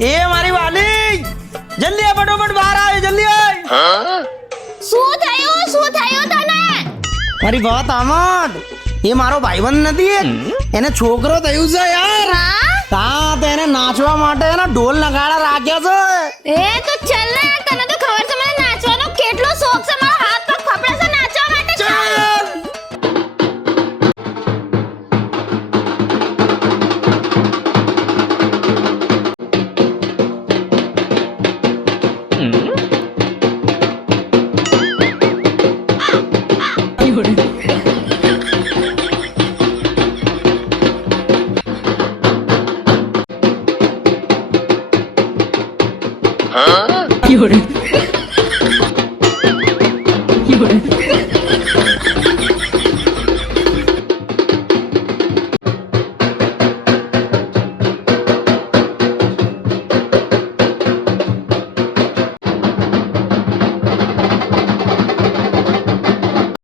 એ મારી વાલી જલ્દી આ ફટોફટ બહાર આવે જલ્દી આય શું થયું તને? મારી વાત આમદ એ મારો ભાઈબંધ નથી એને છોકરો થયું છે યાર હા? તા તો એને નાચવા માટે એના ઢોલ નગાડા રાખ્યા છે એ તો ચાલ ને યાર, તને તો ખબર છે મને નાચવાનો કેટલો શોખ છે. મારા હાથ પગ ફફડે છે નાચવા માટે. ચાલ. Fiore. Fiore.